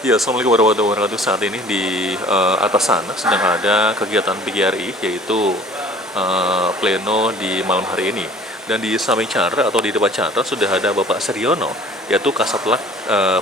Ya, Assalamualaikum warahmatullahi wabarakatuh. Saat ini di atas sana sedang ada kegiatan PGRI, yaitu pleno di malam hari ini. Dan di samping Chandra atau di depan Chandra sudah ada Bapak Seriono, yaitu Kasatlantas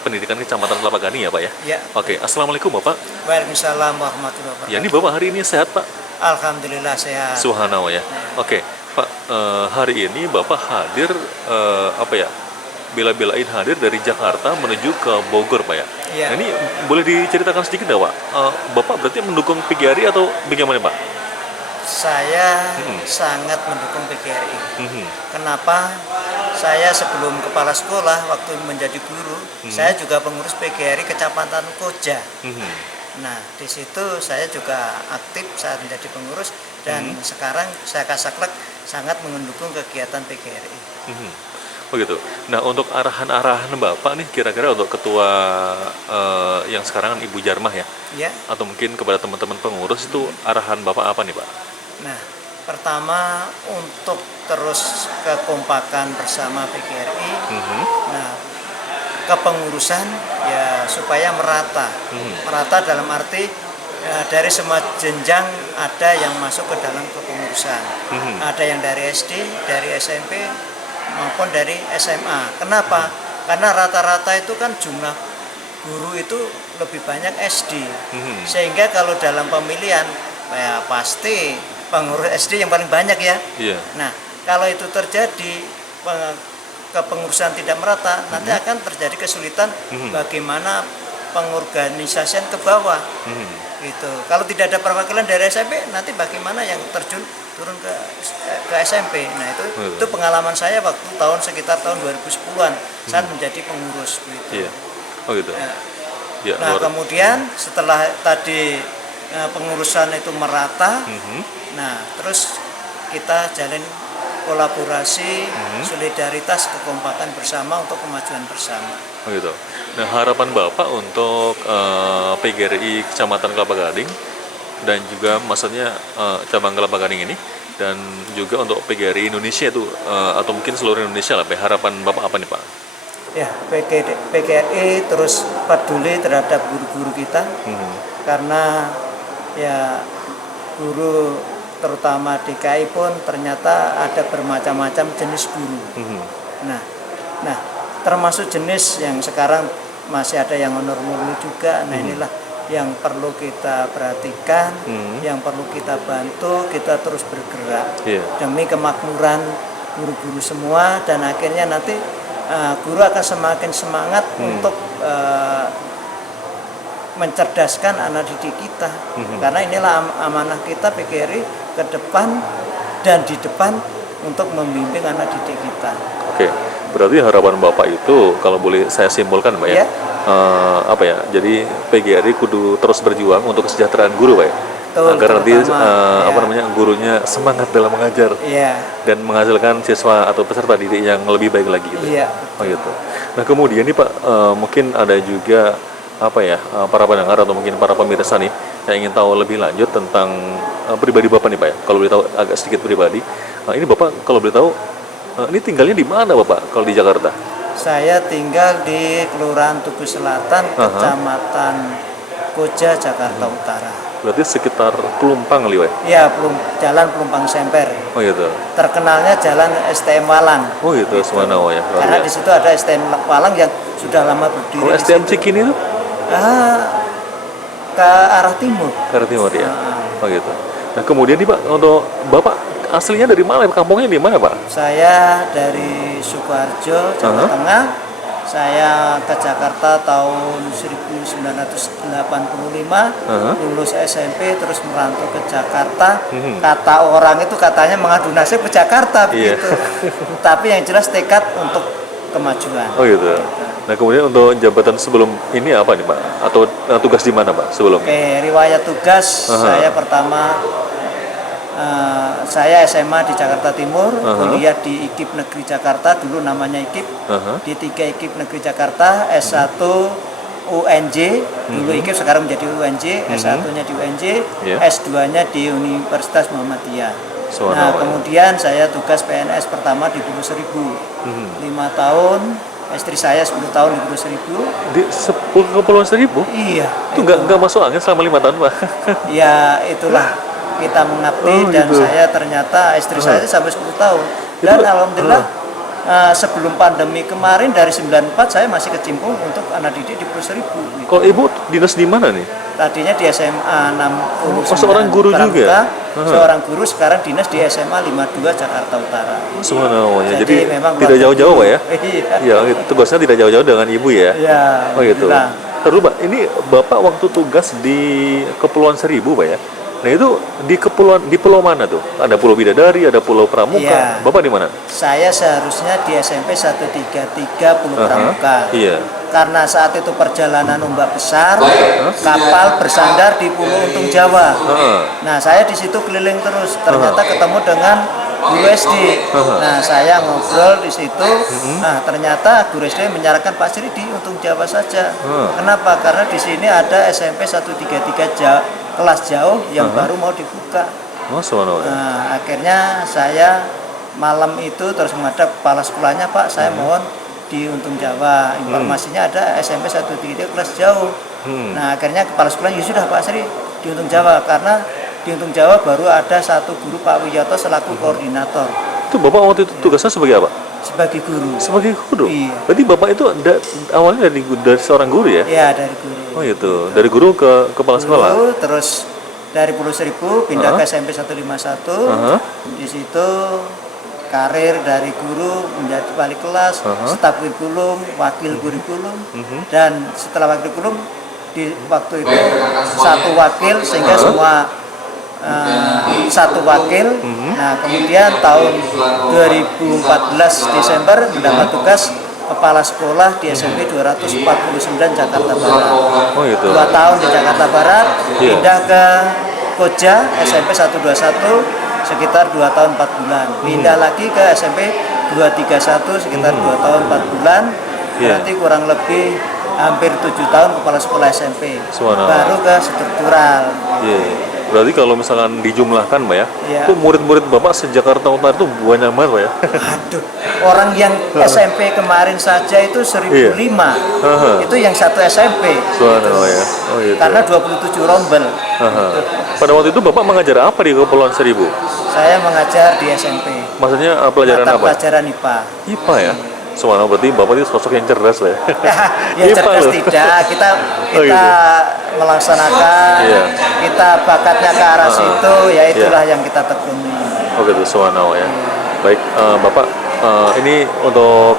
Pendidikan Kecamatan Kelapa Gading ya Pak ya? Ya, Oke, Assalamualaikum Bapak. Waalaikumsalam warahmatullahi Ya, ini wabarakatuh. Bapak hari ini sehat Pak? Alhamdulillah sehat. Subhanallah ya. Oke, Pak, hari ini Bapak hadir, bela-belain hadir dari Jakarta menuju ke Bogor, Pak ya. Iya. Nah, ini boleh diceritakan sedikit nggak, Pak? Bapak berarti mendukung PGRI atau bagaimana, Pak? Saya Hmm. sangat mendukung PGRI. Mhm. Kenapa? Saya sebelum kepala sekolah waktu menjadi guru, saya juga pengurus PGRI Kecamatan Koja. Mhm. Nah, di situ saya juga aktif saat menjadi pengurus dan sekarang saya Kasaklek sangat mendukung kegiatan PGRI. Mhm. Begitu. Nah, untuk arahan-arahan Bapak nih kira-kira untuk ketua yang sekarang kan Ibu Jarmah ya, Ya. atau mungkin kepada teman-teman pengurus itu arahan Bapak apa nih, Pak? Nah, pertama untuk terus kekompakan bersama PGRI. Mhm. Nah, kepengurusan ya supaya merata. Merata dalam arti dari semua jenjang ada yang masuk ke dalam kepengurusan. Ada yang dari SD, dari SMP maupun dari SMA. Kenapa? Karena rata-rata itu kan jumlah guru itu lebih banyak SD. Sehingga kalau dalam pemilihan ya pasti pengurus SD yang paling banyak ya. Iya. Nah, kalau itu terjadi kepengurusan tidak merata, nanti akan terjadi kesulitan bagaimana pengorganisasian ke bawah. Gitu. Kalau tidak ada perwakilan dari SMP, nanti bagaimana yang terjun turun ke SMP. Nah, itu pengalaman saya waktu sekitar tahun 2010-an saat menjadi pengurus gitu. Iya. Oh gitu. Ya. Ya, Nah, kemudian setelah tadi pengurusan itu merata, nah terus kita jalin kolaborasi, solidaritas, kekompakan bersama untuk kemajuan bersama. Oh gitu. Nah, harapan Bapak untuk PGRI Kecamatan Kelapa Gading dan juga maksudnya cabang Kelapa Gading ini dan juga untuk PGRI Indonesia itu atau mungkin seluruh Indonesia lah, Pak. Harapan Bapak apa nih, Pak? Ya, PGRI terus peduli terhadap guru-guru kita karena ya guru terutama DKI pun ternyata ada bermacam-macam jenis guru. Nah, termasuk jenis yang sekarang masih ada yang honor murni juga. Nah, inilah yang perlu kita perhatikan, yang perlu kita bantu, kita terus bergerak demi kemakmuran guru-guru semua dan akhirnya nanti guru akan semakin semangat untuk mencerdaskan anak didik kita. Karena inilah amanah kita PGRI ke depan dan di depan untuk membimbing anak didik kita. Oke. Berarti harapan Bapak itu kalau boleh saya simpulkan, Pak ya. Jadi PGRI kudu terus berjuang untuk kesejahteraan guru, Pak ya. Agar nanti gurunya semangat dalam mengajar dan menghasilkan siswa atau peserta didik yang lebih baik lagi gitu. Oh gitu. Nah, kemudian nih Pak, mungkin ada juga para pendengar atau mungkin para pemirsa nih yang ingin tahu lebih lanjut tentang pribadi Bapak nih Pak ya. Kalau boleh tahu agak sedikit pribadi. Ini Bapak kalau boleh tahu ini tinggalnya di mana Bapak kalau di Jakarta? Saya tinggal di Kelurahan Tugu Selatan, Kecamatan Koja, Jakarta Utara. Berarti sekitar Pelumpang kali, Pak? Iya, Jalan Pelumpang Semper. Oh gitu. Terkenalnya Jalan STM Walang. Oh gitu, Semanawa ya. Karena di situ ada STM Walang yang sudah lama berdiri. Kalau STM Cikini itu? Ke arah timur. Ke arah timur ya. Oh gitu. Nah, kemudian nih Pak, untuk Bapak aslinya dari mana? Kampungnya di mana, Pak? Saya dari Sukoharjo, Jawa Tengah. Saya ke Jakarta tahun 1985, lulus SMP, terus merantau ke Jakarta. Kata orang itu katanya mengadu nasib ke Jakarta begitu. Tapi yang jelas tekad untuk kemajuan. Oh gitu. Nah, kemudian untuk jabatan sebelum ini apa nih, Pak? Atau tugas di mana, Pak, sebelum? Oke, riwayat tugas saya pertama saya SMA di Jakarta Timur, kuliah di IKIP Negeri Jakarta, dulu namanya IKIP, di 3 IKIP Negeri Jakarta, S1 UNJ, dulu IKIP sekarang menjadi UNJ, S1-nya di UNJ, S2-nya di Universitas Muhammadiyah. Nah, kemudian saya tugas PNS pertama di Pulau Seribu, 5 tahun, Istri saya 10 tahun di Pulau Seribu. Di Kepulauan Seribu? Iya. Itu nggak masuk angin selama 5 tahun, Pak? Ya itulah kita mengabdi dan gitu. saya ternyata istri saya sampai 10 tahun. Dan alhamdulillah sebelum pandemi kemarin dari 94 saya masih kecimpung untuk anak didik di Pulau Seribu. Gitu. Kalau ibu dinas di mana nih? Tadinya di SMA 69 seorang guru juga? Seorang guru, sekarang dinas di SMA 52 Jakarta Utara. Subhanallah. Jadi memang tidak jauh-jauh, Pak ya? Iya. Ya, tugasnya tidak jauh-jauh dengan ibu ya? Iya. Oh gitu. Terus Pak, ini Bapak waktu tugas di Kepulauan Seribu, Pak ya? Nah itu di pulau mana tuh? Ada Pulau Bidadari, ada Pulau Pramuka. Iya. Bapak di mana? Saya seharusnya di SMP 133 Pulau Pramuka. Iya. Karena saat itu perjalanan ombak besar, kapal bersandar di Pulau Untung Jawa. Nah, saya di situ keliling terus. Ternyata ketemu dengan guru SD. Nah, saya ngobrol di situ. Nah, ternyata guru SD menyarankan Pak Sri di Untung Jawa saja. Kenapa? Karena di sini ada SMP 133 kelas jauh yang baru mau dibuka. Nah, akhirnya saya malam itu terus menghadap kepala sekolahnya, Pak, saya mohon di Untung Jawa, informasinya ada SMP 133 kelas jauh. Nah, akhirnya kepala sekolahnya, ya sudah Pak Sri di Untung Jawa, karena di Untung Jawa baru ada satu guru, Pak Wiyoto, selaku koordinator. Itu Bapak waktu itu tugasnya sebagai apa? Sebagai guru. Sebagai guru? Iya. Berarti Bapak itu awalnya dari seorang guru ya? Iya, dari guru. Oh gitu, dari guru ke kepala sekolah? Guru, terus dari Pulau Seribu pindah ke SMP 151. Di situ karir dari guru menjadi wali kelas, staf kurikulum, wakil kurikulum, dan setelah wakil kurikulum di waktu itu satu wakil sehingga semua satu wakil. Nah, kemudian tahun 2014 Desember mendapat tugas kepala sekolah di SMP 249 Jakarta Barat. Oh gitu. 2 tahun di Jakarta Barat, pindah ke Koja SMP 121 sekitar 2 tahun 4 bulan. Pindah lagi ke SMP 231 sekitar 2 tahun 4 bulan. Berarti kurang lebih hampir 7 tahun kepala sekolah SMP. Baru ke struktural. Berarti kalau misalkan dijumlahkan, Mbak ya, itu murid-murid Bapak se-Jakarta Utara itu banyak banget, Pak ya? Aduh, orang yang SMP kemarin saja itu 1005. Itu yang satu SMP. Subhanallah ya. Oh gitu. Karena 27 rombel. Pada waktu itu Bapak mengajar apa di Kepulauan Seribu? Saya mengajar di SMP. Maksudnya pelajaran apa? Pelajaran IPA. IPA ya? Subhanallah, berarti Bapak itu sosok yang cerdas lah ya? Ya cerdas tidak, kita melaksanakan, kita bakatnya ke arah situ, ya itulah yang kita tekuni. Oh gitu, subhanallah ya. Baik, Bapak, ini untuk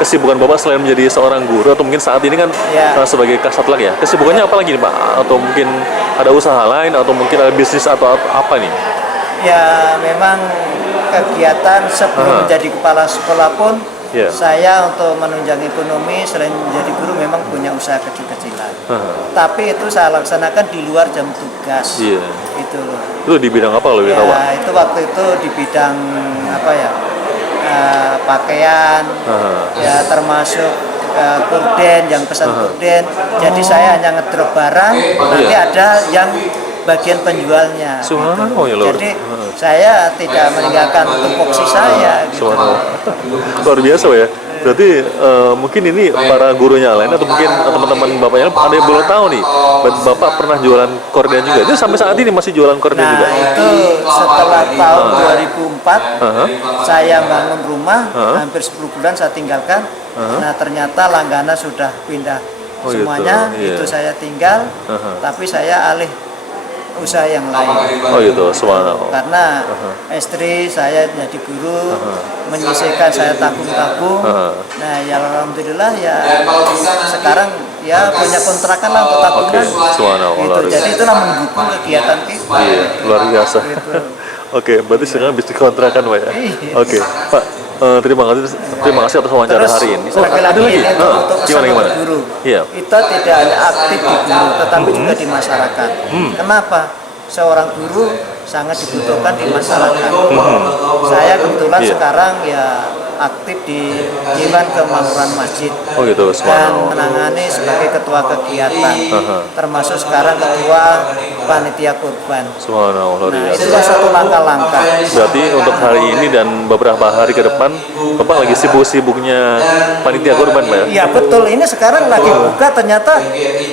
kesibukan Bapak selain menjadi seorang guru atau mungkin saat ini kan sebagai kasatlag ya, kesibukannya apa lagi nih Pak? Atau mungkin ada usaha lain atau mungkin ada bisnis atau apa nih? Ya memang kegiatan sebelum menjadi kepala sekolah pun saya untuk menunjang ekonomi selain menjadi guru memang punya usaha kecil-kecilan. Tapi itu saya laksanakan di luar jam tugas. Itu loh. Itu di bidang apa lebih tahu? Ya, itu waktu itu di bidang apa ya? Pakaian, ya termasuk korden, yang pesan korden. Jadi saya hanya ngedrop barang, nanti ada yang bagian penjualnya. Subhanallah ya, Jadi saya tidak meninggalkan tupoksi saya. Gitu. Luar biasa ya. Berarti mungkin ini para gurunya lain atau mungkin teman-teman Bapaknya ada yang belum tahu nih, Bapak pernah jualan korden juga. Itu sampai saat ini masih jualan korden juga? Nah itu setelah tahun 2004 saya bangun rumah, hampir 10 bulan saya tinggalkan. Nah ternyata langganan sudah pindah semuanya, itu saya tinggal, tapi saya alih usaha yang lain. Oh gitu, subhanallah. Karena istri saya jadi guru, menyisihkan saya tabung-tabung. Nah ya alhamdulillah ya sekarang ya punya kontrakan lah untuk tabungan. Gitu. Jadi itulah mendukung kegiatan kita. Iya, luar biasa. Gitu. Oke, berarti sekarang bisnis kontrakan Pak ya? Oke, Pak, terima kasih atas wawancara hari ini. Ada lagi? Untuk gimana? Guru. Kita tidak hanya aktif di guru, tetapi juga di masyarakat. Kenapa? Seorang guru sangat dibutuhkan di masyarakat. Saya kebetulan sekarang ya aktif di Dewan Kemakmuran Masjid Oh gitu, dan subhanallah. menangani sebagai ketua kegiatan, Aha. termasuk sekarang ketua panitia kurban. Subhanallah, luar Nah, biasa. itulah satu langkah-langkah. Berarti untuk hari ini dan beberapa hari ke depan, Bapak lagi sibuk-sibuknya panitia kurban, Pak ya? Ya betul, ini sekarang lagi buka, ternyata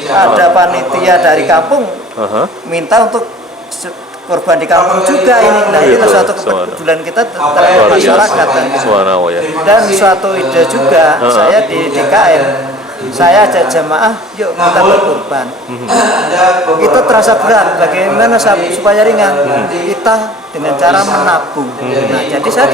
ada panitia dari kampung Aha. minta untuk korban di kampung juga ini. Nah, itu Gitu, suatu subhanallah. kepedulian kita terhadap Luar biasa. masyarakat. kan. Subhanallah ya. Dan suatu ide juga, saya di DKM, saya ajak jamaah, yuk kita berkorban. Itu terasa berat, bagaimana supaya ringan? Kita dengan cara menabung. Nah, jadi saya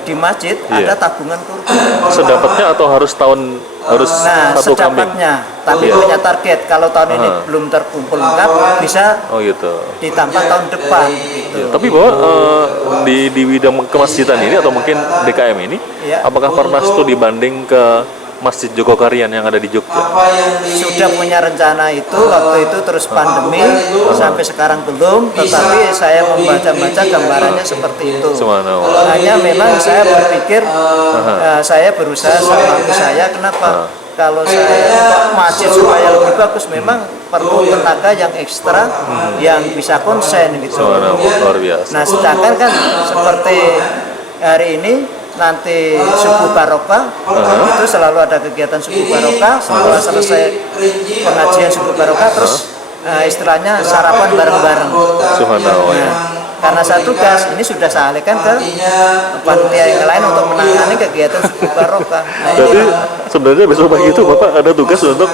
di masjid Iya. ada tabungan kurban. Sedapatnya atau harus Nah, satu kambing? sedapatnya, tapi Iya. punya target. Kalau tahun ini belum terkumpul lengkap, bisa Oh gitu. ditambah tahun depan. Gitu. Ya, tapi Bapak di bidang kemasjidan ini atau mungkin DKM ini, Iya. apakah pernah studi banding ke Masjid Jogokarian yang ada di Jogja? Sudah punya rencana itu, waktu itu terus pandemi, sampai sekarang belum, tetapi saya membaca-baca gambarannya seperti itu. Subhanallah. Hanya memang saya berpikir, saya berusaha sama ibu saya, kenapa? Kalau saya untuk masjid supaya lebih bagus, memang perlu tenaga yang ekstra, yang bisa konsen gitu. Subhanallah, luar biasa. Nah, sedangkan kan seperti hari ini, nanti subuh barokah, itu selalu ada kegiatan subuh barokah. Setelah selesai pengajian subuh barokah, terus istilahnya sarapan bareng-bareng. Subhanallah ya. Nah, karena saya tugas ini sudah saya alihkan ke panitia yang lain untuk menangani kegiatan subuh barokah. Nah, Jadi sebenarnya besok pagi itu Bapak ada tugas untuk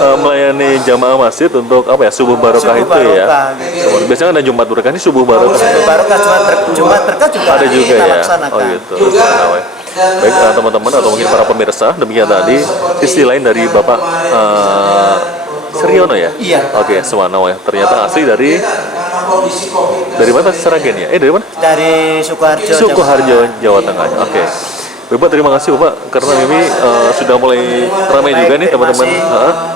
melayani jamaah masjid untuk apa ya, subuh barokah Subuh itu ya. barokah, gitu. Biasanya ada Jumat berkah, ini subuh barokah. subuh barokah, Jumat berkah juga Ada juga kita ya. laksanakan. Oh gitu. Subhanallah ya. Baik teman-teman atau mungkin para pemirsa, demikian tadi sisi lain dari Bapak Suryono ya. Iya. Oke, subhanallah ya. Ternyata asli dari mana Seragen ya? Dari mana? Dari Sukoharjo. Sukoharjo, Jawa Tengah. Oke. Bapak terima kasih Bapak karena ini sudah mulai ramai juga nih teman-teman.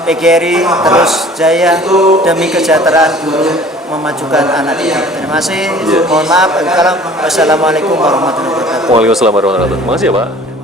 PGRI terus jaya demi kesejahteraan guru memajukan anak didik. Terima kasih. Mohon maaf. Wassalamualaikum warahmatullahi wabarakatuh. Waalaikumsalam warahmatullahi wabarakatuh. Terima kasih ya Pak.